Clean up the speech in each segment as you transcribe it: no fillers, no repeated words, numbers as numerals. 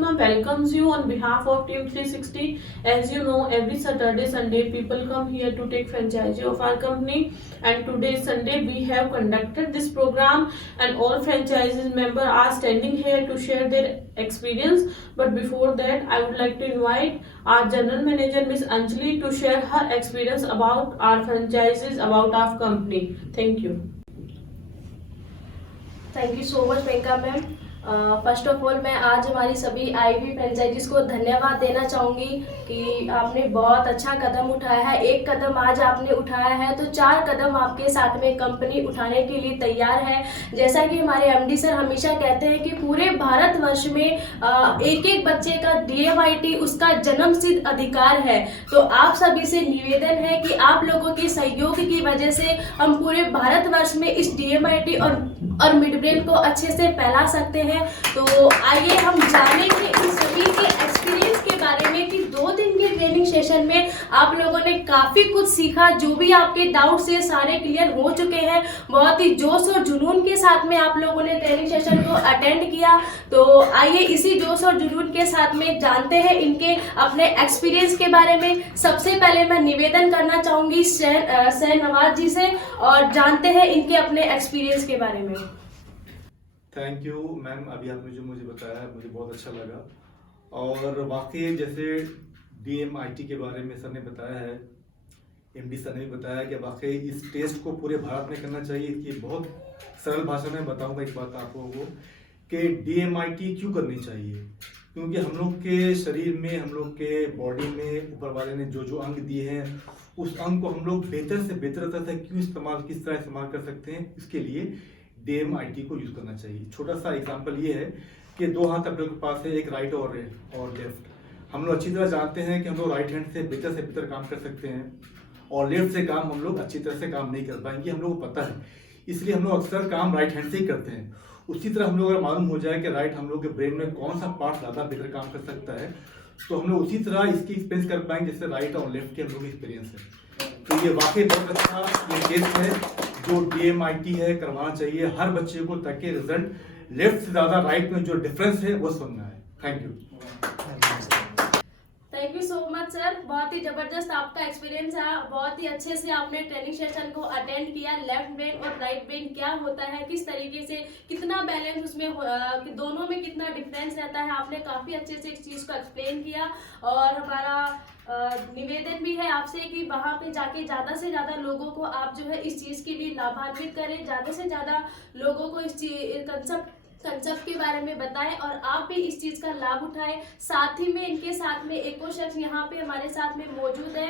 Sharma welcomes you on behalf of Team 360. As you know, every Saturday, Sunday, people come here to take franchise of our company. And today, Sunday, we have conducted this program, and all franchises members are standing here to share their experience. But before that, I would like to invite our General Manager, Ms. Anjali, to share her experience about our franchises, about our company. Thank you. Thank you so much Priyanka ma'am. First of all मैं आज हमारी सभी ivy franchises को धन्यवाद देना चाहूँगी कि आपने बहुत अच्छा कदम उठाया है। एक कदम आज आपने उठाया है तो 4 कदम आपके साथ में कंपनी उठाने के लिए तैयार है। जैसा कि हमारे एमडी सर हमेशा कहते हैं कि पूरे भारतवर्ष में एक एक बच्चे का DMIT उसका जन्मसिद्ध अधिकार है। तो आप सभी से निवेदन है कि आप लोगों के सहयोग की वजह से हम पूरे भारतवर्ष में इस DMIT और मिड ब्रेन को अच्छे से फैला सकते हैं। तो आइए हम जानेंगे इन सभी के एक्सपीरियंस के बारे में कि 2 दिन के ट्रेनिंग सेशन में आप लोगों ने काफ़ी कुछ सीखा। जो भी आपके डाउट्स है सारे क्लियर हो चुके हैं। बहुत ही जोश और जुनून के साथ में आप लोगों ने ट्रेनिंग सेशन को अटेंड किया। तो आइए इसी जोश और जुनून के साथ में जानते हैं इनके अपने एक्सपीरियंस के बारे में। सबसे पहले मैं निवेदन करना चाहूँगी शहनवाज जी से और जानते हैं इनके अपने एक्सपीरियंस के बारे में। थैंक यू मैम, अभी आपने जो मुझे बताया मुझे बहुत अच्छा लगा। और वाकई जैसे DMIT के बारे में सर ने बताया है, MD सर ने भी बताया कि वाकई इस टेस्ट को पूरे भारत में करना चाहिए। कि बहुत सरल भाषा में बताऊंगा एक बात आप लोगों को कि DMIT क्यों करनी चाहिए। क्योंकि हम लोग के शरीर में, हम लोग के बॉडी में ऊपर वाले ने जो जो अंग दिए हैं उस अंग को हम लोग बेहतर से बेहतर तरह से किस तरह इस्तेमाल कर सकते हैं, इसके लिए DMIT को यूज करना चाहिए। छोटा सा एग्जांपल ये है कि 2 हाथ आप लोग के पास है, एक राइट और लेफ्ट। हम लोग अच्छी तरह जानते हैं कि हम लोग राइट हैंड से बेहतर काम कर सकते हैं और लेफ्ट से काम हम लोग अच्छी तरह से काम नहीं कर पाएंगे, हम लोग को पता है। इसलिए हम लोग अक्सर काम राइट हैंड से ही करते हैं। उसी तरह हम लोग अगर मालूम हो जाए कि राइट हम लोग के ब्रेन में कौन सा पार्ट ज़्यादा बेहतर काम कर सकता है तो हम लोग उसी तरह इसकी एक्सपीरियंस कर पाएंगे जैसे राइट और लेफ्ट के हम लोग एक्सपीरियंस है। तो ये वाकई बहुत अच्छा ये टेस्ट है जो DMIT है, करवाना चाहिए हर बच्चे को, ताकि रिजल्ट लेफ्ट से ज़्यादा राइट में जो डिफरेंस है वो समझना है। Thank you. Thank you so much sir, बहुत ही जबरदस्त आपका एक्सपीरियंस है। बहुत ही अच्छे से आपने ट्रेनिंग सेशन को अटेंड किया। लेफ्ट ब्रेन और राइट ब्रेन क्या होता है, किस तरीके से कितना बैलेंस उसमें दोनों में कितना डिफरेंस रहता है, आपने काफ़ी अच्छे से इस चीज़ को एक्सप्लेन किया। और हमारा निवेदन भी है आपसे कि वहाँ पे जाके ज़्यादा से ज़्यादा लोगों को आप जो है इस चीज़ के लिए लाभान्वित करें, ज़्यादा से ज़्यादा लोगों को इस कंसेप्ट के बारे में बताएं और आप भी इस चीज़ का लाभ उठाएं। साथ ही में इनके साथ में एक और शख्स यहाँ पे हमारे साथ में मौजूद है,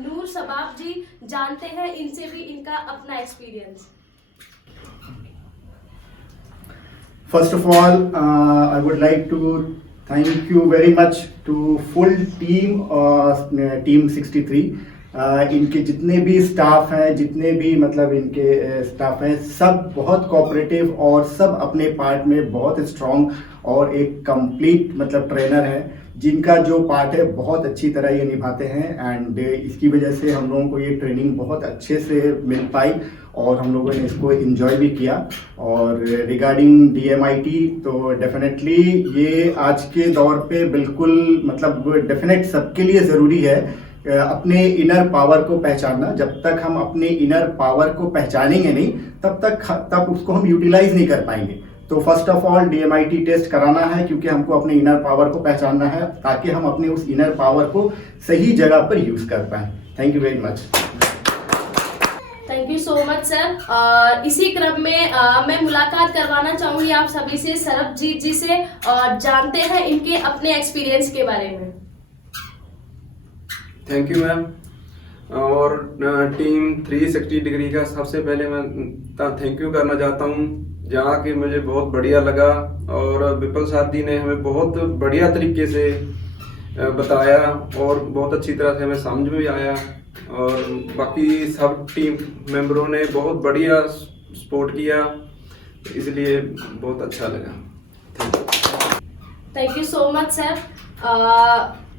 नूर शबाब जी। जानते हैं इनसे भी इनका अपना experience. First of all, I would like to thank you very much to full team 63. इनके जितने भी स्टाफ हैं, जितने भी मतलब इनके स्टाफ हैं, सब बहुत कोऑपरेटिव और सब अपने पार्ट में बहुत स्ट्रॉन्ग और एक कंप्लीट मतलब ट्रेनर है जिनका जो पार्ट है बहुत अच्छी तरह ये निभाते हैं। एंड इसकी वजह से हम लोगों को ये ट्रेनिंग बहुत अच्छे से मिल पाई और हम लोगों ने इसको एंजॉय भी किया। और रिगार्डिंग DMIT तो डेफिनेटली ये आज के दौर पे बिल्कुल मतलब डेफिनेट सबके लिए ज़रूरी है अपने इनर पावर को पहचानना। जब तक हम अपने इनर पावर को पहचानेंगे नहीं तब उसको हम यूटिलाइज नहीं कर पाएंगे। तो first of all DMIT test कराना है क्योंकि हमको अपने इनर पावर को पहचानना है ताकि हम अपने उस इनर पावर को सही जगह पर यूज कर पाएं। Thank you very much. Thank you so much sir. और इसी क्रम में मैं मुलाकात करवाना चाहूँगी आप सभी से सरबजीत जी से और जानते हैं इनके अपने एक्सपीरियंस के बारे में। Thank you ma'am. और टीम 360 डिग्री का सबसे पहले मैं थैंक यू करना चाहता हूँ जहाँ कि मुझे बहुत बढ़िया लगा और विपुल साथी ने हमें बहुत बढ़िया तरीके से बताया और बहुत अच्छी तरह से हमें समझ में भी आया और बाकी सब टीम मेंबरों ने बहुत बढ़िया सपोर्ट किया, इसलिए बहुत अच्छा लगा। Thank you so much sir.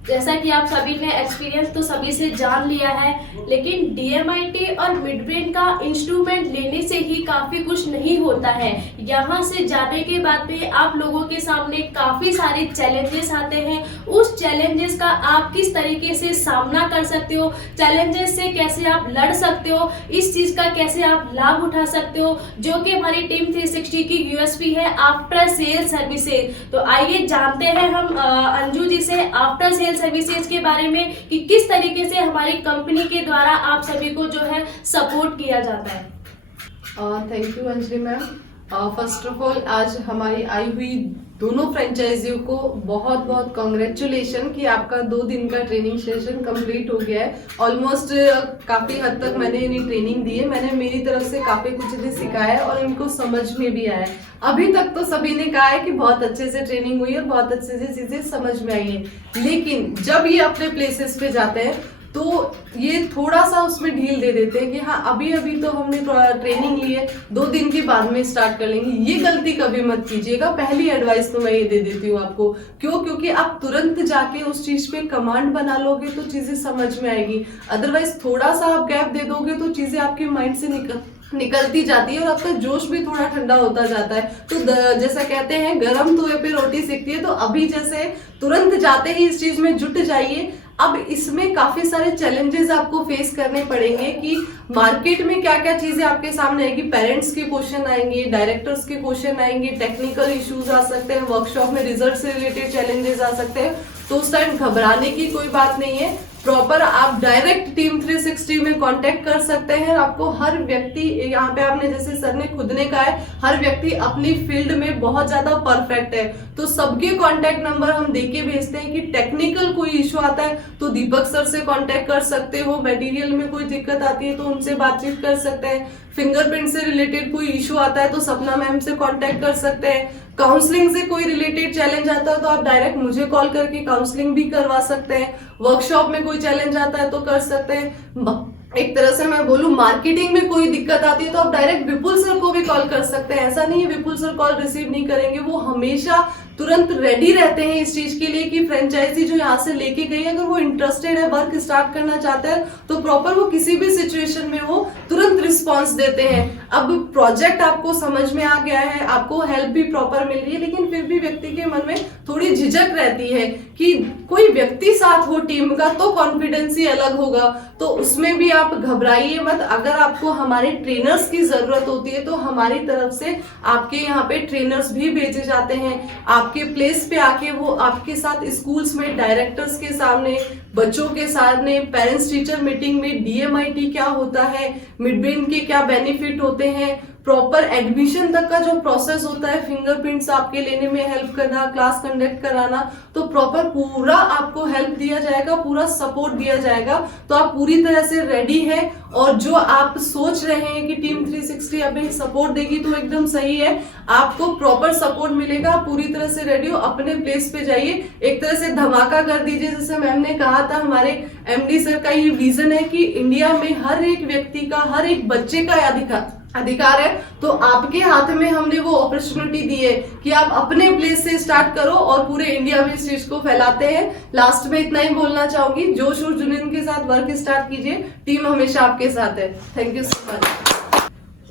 जैसा कि आप सभी ने एक्सपीरियंस तो सभी से जान लिया है, लेकिन DMIT और मिडब्रेन का इंस्ट्रूमेंट लेने से ही काफ़ी कुछ नहीं होता है। यहाँ से जाने के बाद में आप लोगों के सामने काफ़ी सारे चैलेंजेस आते हैं। उस चैलेंजेस का आप किस तरीके से सामना कर सकते हो, चैलेंजेस से कैसे आप लड़ सकते हो, इस चीज़ का कैसे आप लाभ उठा सकते हो, जो कि हमारी टीम 360 की USP है, आफ्टर सेल सर्विसेज। तो आइए जानते हैं हम अंजू जी से आफ्टर सेल सर्विसेज के बारे में कि किस तरीके से हमारी कंपनी के द्वारा आप सभी को जो है सपोर्ट किया जाता है। Thank you Anjali ma'am. First of all आज हमारी आई हुई दोनों फ्रेंचाइजियों को बहुत बहुत कॉन्ग्रेचुलेशन कि आपका 2 दिन का ट्रेनिंग सेशन कंप्लीट हो गया है। ऑलमोस्ट काफ़ी हद तक मैंने इन्हें ट्रेनिंग दी है, मैंने मेरी तरफ से काफ़ी कुछ इन्हें सिखाया है और इनको समझ में भी आया है। अभी तक तो सभी ने कहा है कि बहुत अच्छे से ट्रेनिंग हुई है और बहुत अच्छे से चीज़ें समझ में आई है, लेकिन जब ये अपने प्लेसेस पे जाते हैं तो ये थोड़ा सा उसमें ढील दे देते हैं कि हाँ अभी अभी तो हमने ट्रेनिंग ली है, 2 दिन के बाद में स्टार्ट कर लेंगे। ये गलती कभी मत कीजिएगा। पहली एडवाइस तो मैं ये दे देती हूँ आपको। क्यों? क्योंकि आप तुरंत जाके उस चीज पे कमांड बना लोगे तो चीजें समझ में आएगी। अदरवाइज थोड़ा सा आप गैप दे दोगे तो चीजें आपके माइंड से निकलती जाती है और आपका जोश भी थोड़ा ठंडा होता जाता है। तो जैसा कहते हैं गरम तवे पे रोटी सेकती है, तो अभी जैसे तुरंत जाते ही इस चीज में जुट जाइए। अब इसमें काफी सारे चैलेंजेस आपको फेस करने पड़ेंगे कि मार्केट में क्या क्या चीजें आपके सामने आएगी। पेरेंट्स के क्वेश्चन आएंगे, डायरेक्टर्स के क्वेश्चन आएंगे, टेक्निकल इश्यूज आ सकते हैं, वर्कशॉप में रिजल्ट से रिलेटेड चैलेंजेस आ सकते हैं। तो उस टाइम घबराने की कोई बात नहीं है। प्रॉपर आप डायरेक्ट टीम 360 में कांटेक्ट कर सकते हैं। आपको हर व्यक्ति, यहाँ पे आपने जैसे सर ने खुद ने कहा है, हर व्यक्ति अपनी फील्ड में बहुत ज्यादा परफेक्ट है, तो सबके कांटेक्ट नंबर हम देके भेजते हैं कि टेक्निकल कोई इशू आता है तो दीपक सर से कांटेक्ट कर सकते हो, मटेरियल में कोई दिक्कत आती है तो उनसे बातचीत कर सकते हैं, फिंगरप्रिंट से रिलेटेड कोई इशू आता है तो सपना मैम से कांटेक्ट कर सकते हैं, काउंसलिंग से कोई रिलेटेड चैलेंज आता है तो आप डायरेक्ट मुझे कॉल करके काउंसलिंग भी करवा सकते हैं, वर्कशॉप में कोई चैलेंज आता है तो कर सकते हैं। एक तरह से मैं बोलूं मार्केटिंग में कोई दिक्कत आती है तो आप डायरेक्ट विपुल सर को भी कॉल कर सकते हैं। ऐसा नहीं है विपुल सर कॉल रिसीव नहीं करेंगे, वो हमेशा तुरंत रेडी रहते हैं इस चीज के लिए कि फ्रेंचाइजी जो यहाँ से लेके गई है, अगर वो इंटरेस्टेड है, वर्क स्टार्ट करना चाहता है तो प्रॉपर वो किसी भी सिचुएशन में वो तुरंत रिस्पॉन्स देते हैं। अब प्रोजेक्ट आपको समझ में आ गया है, आपको हेल्प भी प्रॉपर मिल रही है, लेकिन फिर भी व्यक्ति के मन में थोड़ी झिझक रहती है कि कोई व्यक्ति साथ हो टीम का तो कॉन्फिडेंस ही अलग होगा। तो उसमें भी आप घबराइए मत। अगर आपको हमारे ट्रेनर्स की जरूरत होती है तो हमारी तरफ से आपके यहाँ पे ट्रेनर्स भी भेजे जाते हैं। आपके प्लेस पे आके वो आपके साथ स्कूल्स में डायरेक्टर्स के सामने, बच्चों के सामने, पेरेंट्स टीचर मीटिंग में DMIT क्या होता है, मिडब्रेन के क्या बेनिफिट होते हैं, प्रॉपर एडमिशन तक का जो प्रोसेस होता है, फिंगरप्रिंट्स आपके लेने में हेल्प करना, क्लास कंडक्ट कराना, तो प्रॉपर पूरा आपको हेल्प दिया जाएगा, पूरा सपोर्ट दिया जाएगा। तो आप पूरी तरह से रेडी है और जो आप सोच रहे हैं कि टीम 360 अभी सपोर्ट देगी तो एकदम सही है, आपको प्रॉपर सपोर्ट मिलेगा। पूरी तरह से रेडी हो, अपने प्लेस पे जाइए, एक तरह से धमाका कर दीजिए। जैसे मैम ने कहा था, हमारे MD सर का ये विजन है कि इंडिया में हर एक व्यक्ति का, हर एक बच्चे का अधिकार है, तो आपके हाथ में हमने वो अपॉर्चुनिटी दी है कि आप अपने प्लेस से स्टार्ट करो और पूरे इंडिया में इस चीज को फैलाते हैं। लास्ट में इतना ही बोलना चाहूंगी, जोश और जुनून के साथ वर्क स्टार्ट कीजिए, टीम हमेशा आपके साथ है। Thank you so much.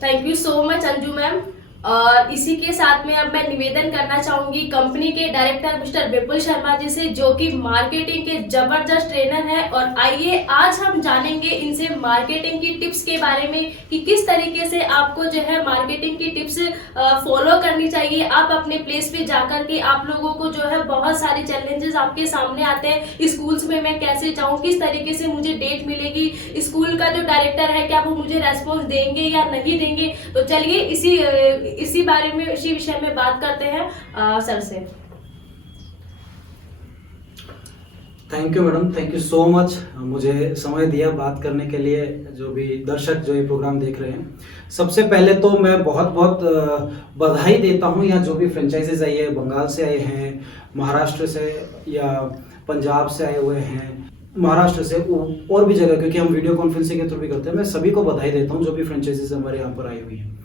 Thank you so much Anju ma'am. और इसी के साथ में अब मैं निवेदन करना चाहूंगी कंपनी के डायरेक्टर मिस्टर विपुल शर्मा जी से, जो कि मार्केटिंग के जबरदस्त ट्रेनर हैं। और आइए आज हम जानेंगे इनसे मार्केटिंग की टिप्स के बारे में कि किस तरीके से आपको जो है मार्केटिंग की टिप्स फॉलो करनी चाहिए। आप अपने प्लेस पे जाकर के आप लोगों को जो है बहुत सारे चैलेंजेस आपके सामने आते हैं। स्कूल्स में मैं कैसे जाऊँ, किस तरीके से मुझे डेट मिलेगी, स्कूल का जो डायरेक्टर है क्या वो मुझे रेस्पॉन्स देंगे या नहीं देंगे। तो चलिए इसी बारे में, इसी विषय में बात करते हैं सर से। Thank you madam, thank you so much मुझे समय दिया बात करने के लिए। जो भी दर्शक जो ये प्रोग्राम देख रहे हैं, सबसे पहले तो मैं बहुत बहुत बधाई देता हूँ। या जो भी फ्रेंचाइजीज आई है, बंगाल से आए हैं, महाराष्ट्र से या पंजाब से आए हुए हैं, महाराष्ट्र से और भी जगह, क्योंकि हम वीडियो कॉन्फ्रेंसिंग के थ्रू भी करते हैं, मैं सभी को बधाई देता हूँ जो भी फ्रेंचाइजीज हमारे यहाँ पर आई हुई हैं।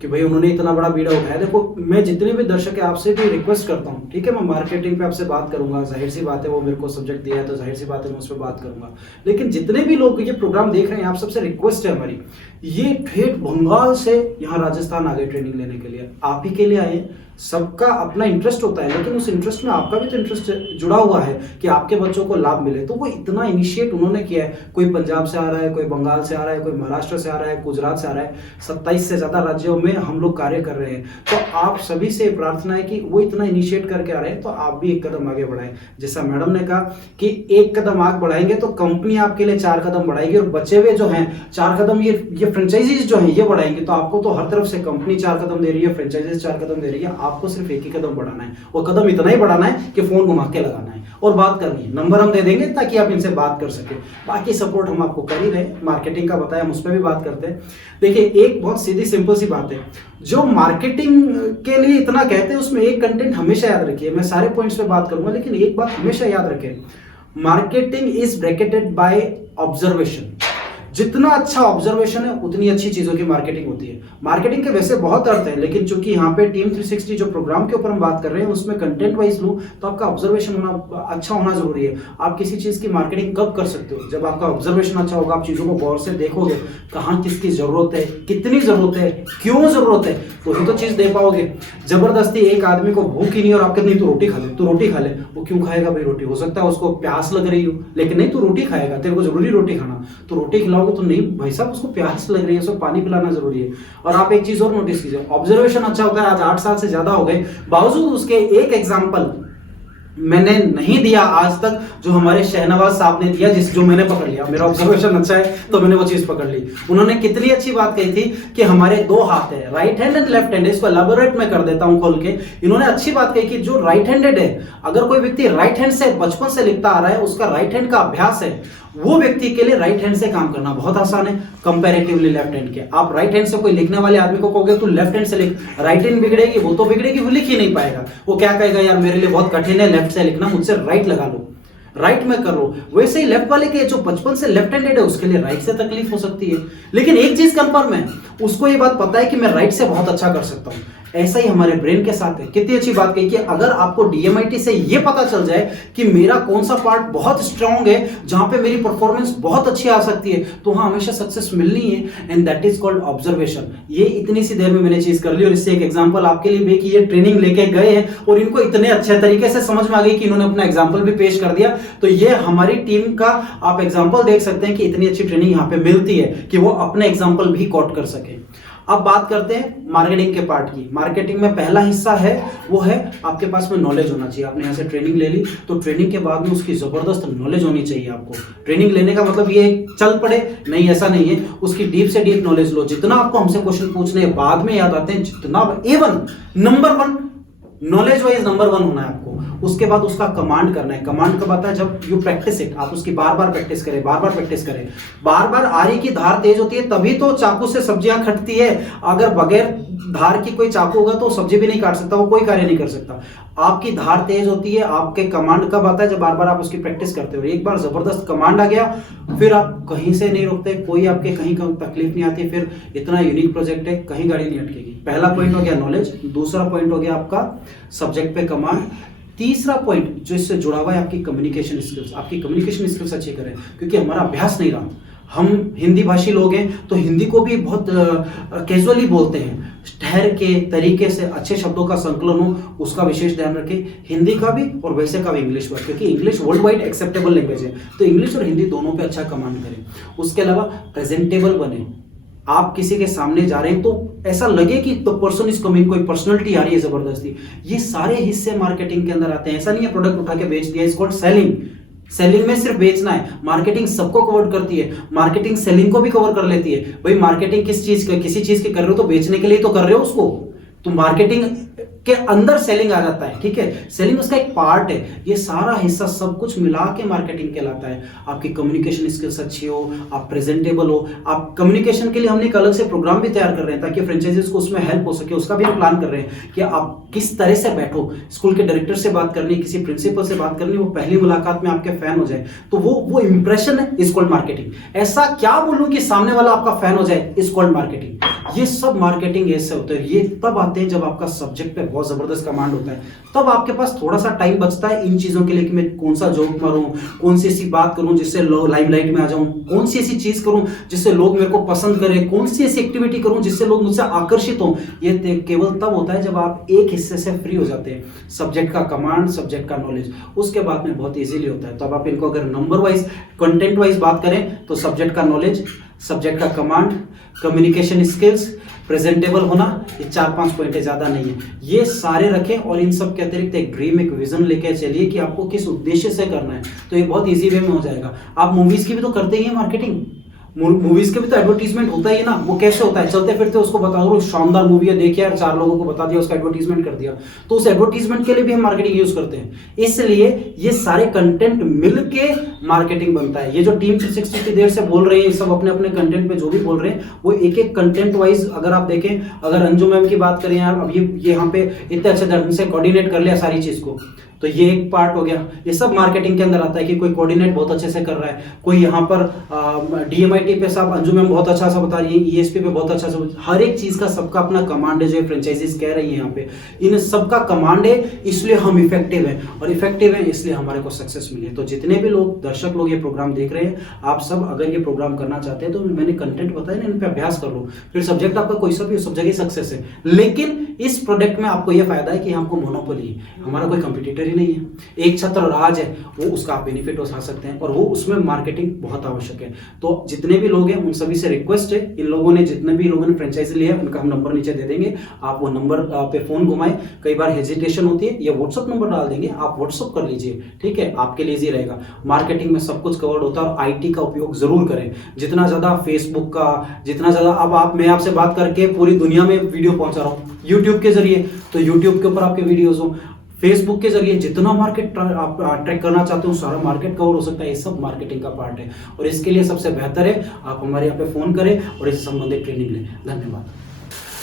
कि भाई उन्होंने इतना बड़ा बीड़ा उठाया। देखो मैं जितने भी दर्शक है आपसे भी रिक्वेस्ट करता हूँ, ठीक है, मैं मार्केटिंग पे आपसे बात करूंगा, जाहिर सी बात है वो मेरे को सब्जेक्ट दिया है तो जाहिर सी बात है मैं उस पर बात करूंगा। लेकिन जितने भी लोग ये प्रोग्राम देख रहे हैं आप सबसे रिक्वेस्ट है हमारी, ये ठेठ बंगाल से यहाँ राजस्थान आ गए ट्रेनिंग लेने के लिए, आप ही के लिए आए। सबका अपना इंटरेस्ट होता है, लेकिन उस इंटरेस्ट में आपका भी तो इंटरेस्ट जुड़ा हुआ है कि आपके बच्चों को लाभ मिले। तो वो इतना इनिशिएट उन्होंने किया है, कोई पंजाब से आ रहा है, कोई बंगाल से आ रहा है, कोई महाराष्ट्र से आ रहा है, गुजरात से आ रहा है, 27 से ज़्यादा राज्यों में हम लोग कार्य कर रहे हैं। तो आप सभी से प्रार्थना है कि वो इतना इनिशिएट करके आ रहे हैं तो आप भी एक कदम आगे बढ़ाएं। जैसा मैडम ने कहा कि एक कदम आगे बढ़ाएंगे तो कंपनी आपके लिए 4 कदम बढ़ाएगी, और बचे हुए जो हैं 4 कदम ये फ्रेंचाइजीज जो हैं ये बढ़ाएंगे। तो आपको तो हर तरफ से कंपनी 4 कदम दे रही है, फ्रेंचाइजीज 4 कदम दे रही है, आपको सिर्फ एक ही कदम बढ़ाना है, और कदम इतना ही बढ़ाना है कि फोन घुमा के लगाना है और बात करनी है। नंबर हम दे देंगे ताकि आप इनसे बात कर सके, बाकी सपोर्ट हम आपको कर ही रहे। मार्केटिंग का बताया, हम उस पर भी बात करते हैं। देखिए एक बहुत सीधी सिंपल सी बात है, जो मार्केटिंग के लिए इतना कहते हैं उसमें एक कंटेंट हमेशा याद रखिए, मैं सारे पॉइंट्स पे बात करूंगा लेकिन एक बात हमेशा याद रखें, marketing is bracketed by observation. जितना अच्छा ऑब्जर्वेशन है उतनी अच्छी चीजों की मार्केटिंग होती है। मार्केटिंग के वैसे बहुत अर्थ है, लेकिन चूंकि यहाँ पे टीम 360 जो प्रोग्राम के ऊपर हम बात कर रहे हैं उसमें कंटेंट वाइज लूं तो आपका ऑब्जर्वेशन होना अच्छा होना जरूरी है। आप किसी चीज की मार्केटिंग कब कर सकते हो, जब आपका ऑब्जर्वेशन अच्छा होगा, आप चीजों को गौर से देखोगे, कहाँ किसकी जरूरत है, कितनी जरूरत है, क्यों जरूरत है, वही तो चीज दे पाओगे। जबरदस्ती एक आदमी को भूख ही नहीं और आप कहते नहीं तो रोटी खा ले, तो रोटी खा ले, वो क्यों खाएगा भाई रोटी? हो सकता है उसको प्यास लग रही हो, लेकिन नहीं, तू रोटी खाएगा, तेरे को जरूरी रोटी खाना, तो रोटी खिलाओगे तो नहीं भाई साहब उसको प्यास लग रही है, उसको पानी पिलाना जरूरी है। और आप एक चीज और नोटिस कीजिए, ऑब्जर्वेशन अच्छा होता है। आज 8 साल से ज्यादा हो गए, बावजूद उसके एक एग्जाम्पल मैंने नहीं दिया आज तक जो हमारे शहनवाज साहब ने दिया, जो मैंने पकड़ लिया। मेरा ऑब्जर्वेशन अच्छा है तो मैंने वो चीज पकड़ ली। उन्होंने कितनी अच्छी बात कही थी कि हमारे 2 हाथ है, right hand and left hand. इसको एलाबोरेट मैं कर देता हूं खोल के। इन्होंने अच्छी बात कही कि जो राइट हैंडेड है, अगर कोई व्यक्ति राइट हैंड से बचपन से लिखता आ रहा है, उसका राइट हैंड का अभ्यास है, वो व्यक्ति के लिए राइट हैंड से काम करना बहुत आसान है कंपैरेटिवली लेफ्ट हैंड के। आप राइट हैंड से कोई लिखने वाले आदमी को कहोगे तू लेफ्ट हैंड से लिख, राइट हैंड बिगड़ेगी, वो तो बिगड़ेगी, वो लिख ही नहीं पाएगा। वो क्या कहेगा, यार मेरे लिए बहुत कठिन है लेफ्ट से लिखना, मुझसे राइट लगा लो, राइट में कर लो। वैसे ही लेफ्ट वाले के जो बचपन से लेफ्ट हैंडेड है उसके लिए राइट से तकलीफ हो सकती है, लेकिन एक चीज कंफर्म है, उसको ये बात पता है कि मैं राइट से बहुत अच्छा कर सकता हूं। ऐसा ही हमारे ब्रेन के साथ है। कितनी अच्छी बात कही कि अगर आपको डीएमआईटी से ये पता चल जाए कि मेरा कौन सा पार्ट बहुत स्ट्रांग है, जहां पे मेरी परफॉर्मेंस बहुत अच्छी आ सकती है, तो वहां हमेशा सक्सेस मिलनी है, and that is called observation. ये इतनी सी देर में मैंने चीज कर ली, और इससे एक एग्जांपल आपके लिए भी कि ये ट्रेनिंग लेके गए हैं और इनको इतने अच्छे तरीके से समझ में आ गई कि इन्होंने अपना एग्जाम्पल भी पेश कर दिया। तो ये हमारी टीम का आप एग्जाम्पल देख सकते हैं कि इतनी अच्छी ट्रेनिंग यहाँ पे मिलती है कि वो अपने एग्जाम्पल भी कोट कर सके। अब बात करते हैं मार्केटिंग के पार्ट की। मार्केटिंग में पहला हिस्सा है वो है आपके पास में नॉलेज होना चाहिए। आपने यहाँ से ट्रेनिंग ले ली तो ट्रेनिंग के बाद में उसकी जबरदस्त नॉलेज होनी चाहिए आपको। ट्रेनिंग लेने का मतलब ये चल पड़े नहीं, ऐसा नहीं है। उसकी डीप से डीप नॉलेज लो। जितना आपको हमसे क्वेश्चन पूछने बाद में याद आते हैं, जितना A1 number 1 knowledge wise number 1 होना है आपको। उसके बाद उसका कमांड करना है। कमांड कब आता है? जब यू प्रैक्टिस इट। आप उसकी बार बार प्रैक्टिस करें, बार बार प्रैक्टिस करें। बार बार आरी की धार तेज होती है तभी तो चाकू से सब्जियां कटती है। अगर बगैर धार की कोई चाकू होगा तो सब्जी भी नहीं काट सकता, वो कोई कार्य नहीं कर सकता। आपकी धार तेज होती है। आपके कमांड कब आता है? जब बार बार आप उसकी प्रैक्टिस करते हो। एक बार जबरदस्त कमांड आ गया फिर आप कहीं से नहीं रुकते, कोई आपके कहीं तकलीफ नहीं आती। फिर इतना यूनिक प्रोजेक्ट है, कहीं गाड़ी नहीं अटकेगी। पहला पॉइंट हो गया नॉलेज। दूसरा पॉइंट हो गया आपका सब्जेक्ट पे कमांड। तीसरा पॉइंट जो इससे जुड़ा हुआ है आपकी कम्युनिकेशन स्किल्स। आपकी कम्युनिकेशन स्किल्स अच्छी करें, क्योंकि हमारा अभ्यास नहीं रहा। हम हिंदी भाषी लोग हैं तो हिंदी को भी बहुत कैजुअली बोलते हैं। ठहर के तरीके से अच्छे शब्दों का संकलन हो, उसका विशेष ध्यान रखें। हिंदी का भी और वैसे का भी इंग्लिश पर, क्योंकि English world wide acceptable language है। तो इंग्लिश और हिंदी दोनों पे अच्छा कमांड करें। उसके अलावा प्रेजेंटेबल बने। आप किसी के सामने जा रहे हैं तो ऐसा लगे कि द पर्सन इज कमिंग, कोई पर्सनैलिटी आ रही है जबरदस्ती। ये सारे हिस्से मार्केटिंग के अंदर आते हैं। ऐसा नहीं है प्रोडक्ट उठा के बेच दिया, इज कॉल्ड सेलिंग। सेलिंग में सिर्फ बेचना है। मार्केटिंग सबको कवर करती है। मार्केटिंग सेलिंग को भी कवर कर लेती है। भाई मार्केटिंग किस चीज का, किसी चीज की कर रहे हो तो बेचने के लिए तो कर रहे हो उसको। तो मार्केटिंग के अंदर सेलिंग आ जाता है, ठीक है, सेलिंग उसका एक पार्ट है। ये सारा हिस्सा सब कुछ मिला के मार्केटिंग कहलाता है। आपकी कम्युनिकेशन स्किल्स अच्छी हो, आप प्रेजेंटेबल हो, आप कम्युनिकेशन के लिए हमने एक अलग से प्रोग्राम भी तैयार कर रहे हैं ताकि फ्रेंचाइजीज को उसमें हेल्प हो सके। उसका भी हम प्लान कर रहे हैं कि आप किस तरह से बैठो, स्कूल के डायरेक्टर से बात करनी, किसी प्रिंसिपल से बात करनी, वो पहली मुलाकात में आपके फैन हो जाए, तो वो इंप्रेशन है, इज कॉल्ड मार्केटिंग। ऐसा क्या बोलूं कि सामने वाला आपका फैन हो जाए, इज कॉल्ड मार्केटिंग। ये सब मार्केटिंग ऐसे होते हैं। ये तब आते हैं जब आपका सब्जेक्ट पे बहुत जबरदस्त कमांड होता है, तब आपके पास थोड़ा सा टाइम बचता है इन चीजों के लिए कि मैं कौन सा जोक मारूं, कौन सी ऐसी बात करूं जिससे लाइमलाइट में आ जाऊं, कौन सी ऐसी चीज करूं जिससे लोग मेरे को पसंद करें, कौन सी ऐसी एक्टिविटी करूं जिससे लोग मुझसे आकर्षित हों। ये केवल तब होता है जब आप एक हिस्से से फ्री हो जाते हैं, सब्जेक्ट का कमांड, सब्जेक्ट का नॉलेज, उसके बाद में बहुत इजीली होता है। तो अब आप इनको अगर नंबर वाइज, कंटेंट वाइज बात करें तो सब्जेक्ट का नॉलेज, सब्जेक्ट का कमांड, कम्युनिकेशन स्किल्स, प्रेजेंटेबल होना, ये 4-5 पॉइंट है, ज्यादा नहीं है। ये सारे रखें और इन सब के अतिरिक्त एक ड्रीम, एक विजन लेके चलिए कि आपको किस उद्देश्य से करना है, तो ये बहुत इजी वे में हो जाएगा। आप मूवीज की भी तो करते ही है मार्केटिंग, मूवीज के भी तो एडवर्टीजमेंट होता ही है ना। वो कैसे होता है, चलते फिरते उसको बता दो शानदार मूवी है, देखिए यार, 4 लोगों को बता दिया, उसका एडवर्टीजमेंट कर दिया, तो उस एडवर्टीजमेंट के लिए भी हम मार्केटिंग यूज करते हैं। इसलिए ये सारे कंटेंट मिलके मार्केटिंग बनता है। ये जो टीम 360 की देर से बोल रहे हैं, सब अपने अपने कंटेंट पे जो भी बोल रहे हैं, वो एक एक कंटेंट वाइज अगर आप देखें, अगर अंजू मैम की बात करें यार, अब ये यहाँ पे इतने अच्छे ढंग से कोऑर्डिनेट कर लिया सारी चीज को, तो ये एक पार्ट हो गया। ये सब मार्केटिंग के अंदर आता है कि कोई कोऑर्डिनेट बहुत अच्छे से कर रहा है, कोई यहाँ पर DMIT पे साहब अंजू मैम बहुत अच्छा सा बता रही है, ESP पे बहुत अच्छा सा, हर एक चीज का सबका अपना कमांड है जो फ्रेंचाइजीज कह रही है यहाँ पे, इन सबका कमांड है, इसलिए हम इफेक्टिव हैं, और इफेक्टिव है इसलिए हमारे को सक्सेस मिली है। तो जितने भी लोग दर्शक लोग ये प्रोग्राम देख रहे हैं, आप सब अगर ये प्रोग्राम करना चाहते हैं तो मैंने कंटेंट बताया ना, इन पे अभ्यास कर लो, फिर सब्जेक्ट आपका कोई सा भी, सब जगह सक्सेस है। लेकिन इस प्रोडक्ट में आपको यह फायदा है कि हमको मोनोपोली है, हमारा कोई कंपटीटर ही नहीं है, एक छत्र राज है, वो उसका आप बेनिफिट उठा सकते हैं, और वो उसमें मार्केटिंग बहुत आवश्यक है। तो जितने भी लोग हैं उन सभी से रिक्वेस्ट है, इन लोगों ने जितने भी लोगों ने फ्रेंचाइजी लिया है उनका हम नंबर नीचे दे देंगे, आप वो नंबर पे फोन घुमाएं। कई बार हेजिटेशन होती है, या व्हाट्सअप नंबर डाल देंगे, आप व्हाट्सअप कर लीजिए, ठीक है, आपके लिए इजी रहेगा। मार्केटिंग में सब कुछ कवर्ड होता है, और IT का उपयोग जरूर करें, जितना ज्यादा फेसबुक का, जितना ज्यादा, अब मैं आपसे बात करके पूरी दुनिया में वीडियो पहुंचा रहा हूँ यूट्यूब के जरिए, तो यूट्यूब के ऊपर आपके वीडियोज हो, फेसबुक के जरिए जितना मार्केट आप ट्रैक करना चाहते हो सारा मार्केट कवर हो सकता है। ये सब मार्केटिंग का पार्ट है, और इसके लिए सबसे बेहतर है आप हमारे यहाँ पे फोन करें और इससे संबंधित ट्रेनिंग लें। धन्यवाद।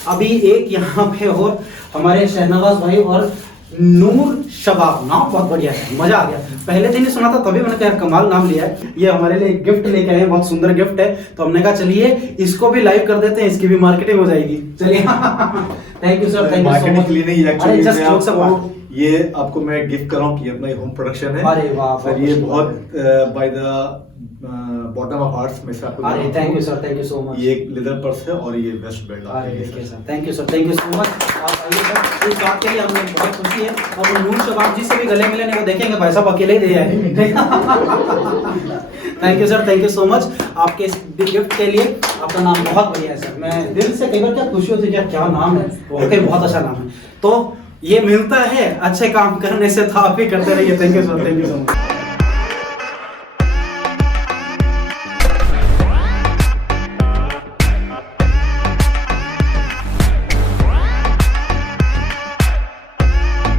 अभी एक यहाँ पे और हमारे शहनवाज भाई और नूर शबाब, नाम बहुत बढ़िया है, मजा आ गया। पहले दिन ही सुना था तभी मैंने कहा कमाल नाम लिया है। ये हमारे लिए एक गिफ्ट लेके आए हैं, बहुत सुंदर गिफ्ट है, तो हमने कहा चलिए इसको भी लाइव कर देते हैं, इसकी भी मार्केटिंग हो जाएगी। चलिए thank you sir, thank you so much. के लिए नहीं, अरे जस्ट जोक से बात, ये आपको मैं गिफ्ट कर रहा हूँ कि अपना होम प्रोडक्शन है। अरे वाह सर, ये बहुत by the bottom of hearts में से आपको, अरे thank you sir, thank you so much. ये एक लेदर पर्स है और ये वेस्ट बेल्ट है। अरे देखिए sir, thank you sir, thank you so much. आप आइए सर, इस बात के लिए हमें बहुत खुशी है, और नूर शबाब जी से भी गले मिलने को देखेंगे, भाई साहब अकेले ही दे आए। Thank you sir, thank you so much आपके इस गिफ्ट के लिए। आपका नाम बहुत बढ़िया है सर, मैं दिल से कई बार क्या खुशी होती है, क्या नाम है, ओके बहुत अच्छा नाम है। तो ये मिलता है अच्छे काम करने से, तो आप भी करते रहिए। Thank you sir, thank you so much.